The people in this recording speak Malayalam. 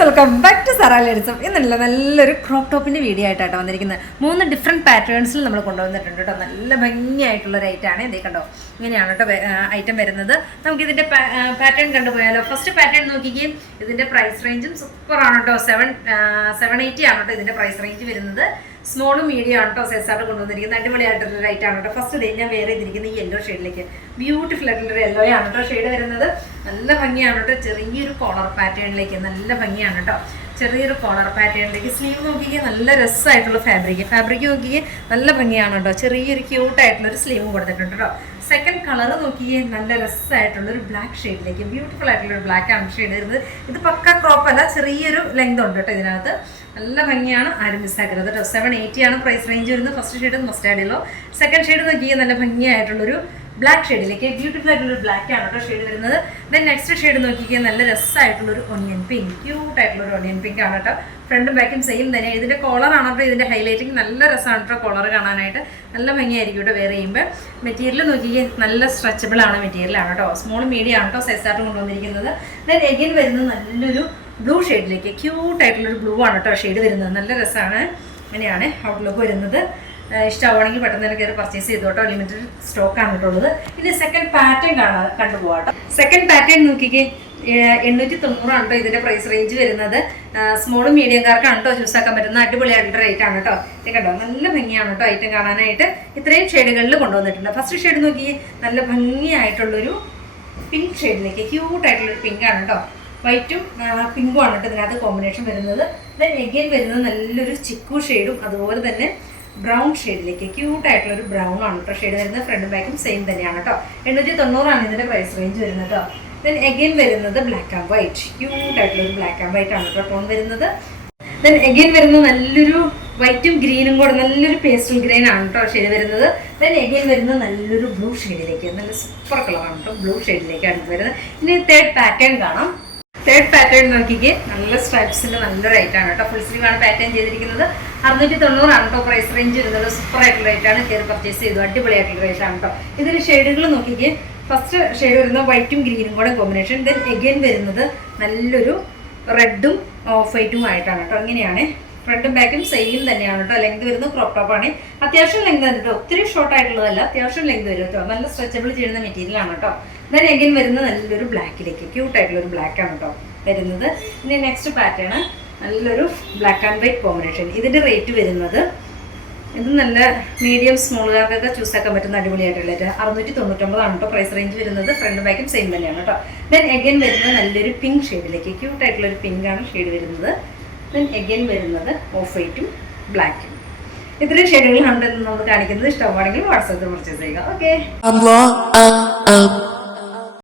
വെൽക്കം ബാക്ക് ടു സറാ ലേഡീസും. ഇന്നല്ല നല്ലൊരു ക്രോപ്പ് ടോപ്പിൻ്റെ വീഡിയോ ആയിട്ടാണ് വന്നിരിക്കുന്നത്. 3 ഡിഫറെൻറ്റ് പാറ്റേൺസിൽ നമ്മൾ കൊണ്ടുവന്നിട്ടുണ്ട് കേട്ടോ. നല്ല ഭംഗിയായിട്ടുള്ള റേറ്റാണ്. ഇതേ കണ്ടോ, ഇങ്ങനെയാണ് കേട്ടോ ഐറ്റം വരുന്നത്. നമുക്കിതിൻ്റെ പാറ്റേൺ കണ്ടുപോയാലോ. ഫസ്റ്റ് പാറ്റേൺ നോക്കിക്കുകയും ഇതിൻ്റെ പ്രൈസ് റേഞ്ചും സൂപ്പറാണ് കേട്ടോ. 780 ആണ് കേട്ടോ ഇതിൻ്റെ പ്രൈസ് റേഞ്ച് വരുന്നത്. സ്മോളും മീഡിയം ആണ് കേട്ടോ സെസായിട്ട് കൊണ്ടുവന്നിരിക്കുന്നത്. അടിപൊളിയായിട്ടുള്ള റൈറ്റ് ആണ് കേട്ടോ. ഫസ്റ്റ് ഡേ ഞാൻ വേറെ ചെയ്തിരിക്കുന്നത് ഈ യെല്ലോ ഷെയ്ഡിലേക്ക്. ബ്യൂട്ടിഫുൾ ആയിട്ടുള്ളൊരു യെല്ലോ ആണ് കേട്ടോ ഷെയ്ഡ് വരുന്നത്. നല്ല ഭംഗിയാണ് കേട്ടോ. ചെറിയൊരു കോളർ പാറ്റേണിലേക്ക് നല്ല ഭംഗിയാണ് കേട്ടോ. ചെറിയൊരു കോളർ പാറ്റേണിലേക്ക് സ്ലീവ് നോക്കിക്കുക. നല്ല രസമായിട്ടുള്ള ഫാബ്രിക് നോക്കിക്കുക. നല്ല ഭംഗിയാണ് കേട്ടോ. ചെറിയൊരു ക്യൂട്ടായിട്ടുള്ളൊരു സ്ലീവും കൊടുത്തിട്ടുണ്ട് കേട്ടോ. സെക്കൻഡ് കളർ നോക്കിയേ, നല്ല രസമായിട്ടുള്ളൊരു ബ്ലാക്ക് ഷെയ്ഡിലേക്ക്. ബ്യൂട്ടിഫുൾ ആയിട്ടുള്ളൊരു ബ്ലാക്ക് ആണ് ഷെയ്ഡ് വരുന്നത്. ഇത് പക്ക ക്രോപ്പ് അല്ല, ചെറിയൊരു ലെങ്ത് ഉണ്ട് കേട്ടോ ഇതിനകത്ത്. നല്ല ഭംഗിയാണ്, ആരും മിസ്സാക്കരുത് കേട്ടോ. 780 ആണ് പ്രൈസ് റേഞ്ച് വരുന്നത്. ഫസ്റ്റ് ഷെയ്ഡ് മസ്റ്റാർഡ് ചെയ്യലോ. സെക്കൻഡ് ഷെയ്ഡ് നോക്കിയാൽ നല്ല ഭംഗിയായിട്ടുള്ളൊരു ബ്ലാക്ക് ഷെയ്ഡിലേക്ക്. ബ്യൂട്ടിഫുൾ ആയിട്ടുള്ളൊരു ബ്ലാക്ക് ആണ് കേട്ടോ ഷെയ്ഡ് വരുന്നത്. ദെൻ നെക്സ്റ്റ് ഷെയ്ഡ് നോക്കിയാൽ നല്ല രസമായിട്ടുള്ളൊരു ഒണിയൻ പിങ്ക്. ക്യൂട്ടായിട്ടുള്ളൊരു ഒണിയൻ പിങ്ക് ആണ് കേട്ടോ. ഫ്രണ്ടും ബാക്കും സെയിം തന്നെ. ഇതിൻ്റെ കോളർ ആണ് കേട്ടോ ഇതിൻ്റെ ഹൈലൈറ്റിങ്. നല്ല രസമാണ് കേട്ടോ കോളർ കാണാനായിട്ട്. നല്ല ഭംഗിയായിരിക്കും കേട്ടോ വെയർ ചെയ്യുമ്പോൾ. മെറ്റീരിയൽ നോക്കിയാൽ നല്ല സ്ട്രെച്ചബിൾ ആണ് മെറ്റീരിയലാണ് കേട്ടോ. സ്മോൾ മീഡിയം ആണ് കേട്ടോ സൈസായിട്ട് കൊണ്ടുവന്നിരിക്കുന്നത്. ദെൻ എഗെയിൻ വരുന്നത് നല്ലൊരു ബ്ലൂ ഷെയ്ഡിലേക്ക്. ക്യൂട്ടായിട്ടുള്ളൊരു ബ്ലൂ ആണ് കേട്ടോ ഷെയ്ഡ് വരുന്നത്. നല്ല രസമാണ്. അങ്ങനെയാണ് ഔട്ട്ലുക്ക് വരുന്നത്. ഇഷ്ടമാണെങ്കിൽ പെട്ടെന്ന് തന്നെ കയറി പർച്ചേസ് ചെയ്തു കേട്ടോ. ലിമിറ്റഡ് സ്റ്റോക്കാണ് കേട്ടുള്ളത്. ഇനി സെക്കൻഡ് പാറ്റേൺ കണ്ടുപോകാം കേട്ടോ. സെക്കൻഡ് പാറ്റേൺ നോക്കിക്കേ, 890 ആണ് കേട്ടോ ഇതിൻ്റെ പ്രൈസ് റേഞ്ച് വരുന്നത്. സ്മോളും മീഡിയംകാർക്കാണ് കേട്ടോ ചൂസ് ആക്കാൻ പറ്റുന്ന അടിപൊളിയായിട്ടുള്ള റേറ്റ് ആണ് കേട്ടോ. ഇത് കണ്ടോ, നല്ല ഭംഗിയാണ് കേട്ടോ ഐറ്റം കാണാനായിട്ട്. ഇത്രയും ഷെയ്ഡുകളിൽ കൊണ്ടുവന്നിട്ടുണ്ട്. ഫസ്റ്റ് ഷെയ്ഡ് നോക്കി, നല്ല ഭംഗിയായിട്ടുള്ളൊരു പിങ്ക് ഷെയ്ഡിലേക്ക്. ക്യൂട്ടായിട്ടുള്ളൊരു പിങ്ക് ആണ് കേട്ടോ. വൈറ്റും പിങ്കും ആണ് കേട്ടോ ഇതിനകത്ത് കോമ്പിനേഷൻ വരുന്നത്. ദെൻ എഗെയിൻ വരുന്നത് നല്ലൊരു ചിക്കു ഷെയ്ഡും അതുപോലെ തന്നെ ബ്രൗൺ ഷെയ്ഡിലേക്ക്. ക്യൂട്ടായിട്ടുള്ളൊരു ബ്രൗൺ ആണ് കേട്ടോ ഷെയ്ഡ് വരുന്നത്. ഫ്രണ്ടും ബാക്കും സെയിം തന്നെയാണ് കേട്ടോ. 890 ആണ് ഇതിൻ്റെ പ്രൈസ് റേഞ്ച് വരുന്നത് കേട്ടോ. ദെൻ എഗെയിൻ വരുന്നത് ബ്ലാക്ക് ആൻഡ് വൈറ്റ്. ക്യൂട്ടായിട്ടുള്ളൊരു ബ്ലാക്ക് ആൻഡ് വൈറ്റ് ആണ് കേട്ടോ ടോൺ വരുന്നത്. ദെൻ എഗെയിൻ വരുന്നത് നല്ലൊരു വൈറ്റും ഗ്രീനും കൂടെ നല്ലൊരു പേസ്റ്റൽ ഗ്രീൻ ആണ് കേട്ടോ ഷെയ്ഡ് വരുന്നത്. ദെൻ എഗെയിൻ വരുന്നത് നല്ലൊരു ബ്ലൂ ഷെയ്ഡിലേക്ക്. നല്ല സൂപ്പർ കളറാണ് കേട്ടോ. ബ്ലൂ ഷെയ്ഡിലേക്കാണ് വരുന്നത്. ഇനി തേർഡ് പാറ്റേൺ കാണാം. തേർഡ് പാറ്റേൺ നോക്കിക്കേ, നല്ല സ്ട്രൈപ്സിൻ്റെ നല്ല റേറ്റ് ആണ് കേട്ടോ. ഫുൾ സ്ലീവ് ആണ് പാറ്റേൺ ചെയ്തിരിക്കുന്നത്. 690 ആണ് കേട്ടോ പ്രൈസ് റേഞ്ച് വരുന്നത്. സൂപ്പർ ആയിട്ടുള്ള റേറ്റ് ആണ്. കയറി പർച്ചേസ് ചെയ്തു. അടിപൊളിയായിട്ടുള്ള റേറ്റ് ആണ് കേട്ടോ. ഇതിന് ഷെയ്ഡുകൾ നോക്കിക്കേ. ഫസ്റ്റ് ഷെയ്ഡ് വരുന്നത് വൈറ്റും ഗ്രീനും കൂടെ കോമ്പിനേഷൻ. ദെൻ എഗെയിൻ വരുന്നത് നല്ലൊരു റെഡും ഓഫ് വൈറ്റും ആയിട്ടാണ് കേട്ടോ. ഇങ്ങനെയാണ്. ഫ്രണ്ടും ബാക്കും സെയിം തന്നെയാണ് കേട്ടോ. ലെങ്ത് വരുന്നത് ക്രോപ്പ് ടോപ്പാണ്. അത്യാവശ്യം ലെങ്ത് തന്നെ കേട്ടോ. ഒത്തിരി ഷോർട്ട് ആയിട്ടുള്ളതല്ല, അത്യാവശ്യം ലെങ്ത് വരും കേട്ടോ. നല്ല സ്ട്രെച്ചബിൾ ചെയ്യുന്ന മെറ്റീരിയൽ ആണ് കേട്ടോ. ദെൻ എഗെയിൻ വരുന്നത് നല്ലൊരു ബ്ലാക്കിലേക്ക്. ക്യൂട്ടായിട്ടുള്ളൊരു ബ്ലാക്ക് ആണ് കേട്ടോ വരുന്നത്. ഇനി നെക്സ്റ്റ് പാറ്റേൺ നല്ലൊരു ബ്ലാക്ക് ആൻഡ് വൈറ്റ് കോമ്പിനേഷൻ. ഇതിൻ്റെ റേറ്റ് വരുന്നത്, ഇത് നല്ല മീഡിയം സ്മോളുകാർക്കൊക്കെ ചൂസ് ആക്കാൻ പറ്റുന്ന അടിപൊളിയായിട്ടുള്ള 699 ആണ് കേട്ടോ പ്രൈസ് റേഞ്ച് വരുന്നത്. ഫ്രണ്ട് ബാക്കും സെയിം തന്നെയാണ് കേട്ടോ. ദെൻ എഗെയിൻ വരുന്നത് നല്ലൊരു പിങ്ക് ഷെയ്ഡിലേക്ക്. ക്യൂട്ടായിട്ടുള്ളൊരു പിങ്ക് ആണ് ഷെയ്ഡ് വരുന്നത്. ദെൻ എഗെയിൻ വരുന്നത് ഓഫ് വൈറ്റും ബ്ലാക്കും. ഇത്രയും ഷെയ്ഡുകളാണ് നമ്മൾ കാണിക്കുന്നത്. ഇഷ്ടമാണെങ്കിൽ വാട്സാപ്പിൽ പർച്ചേസ് ചെയ്യുക. ഓക്കെ.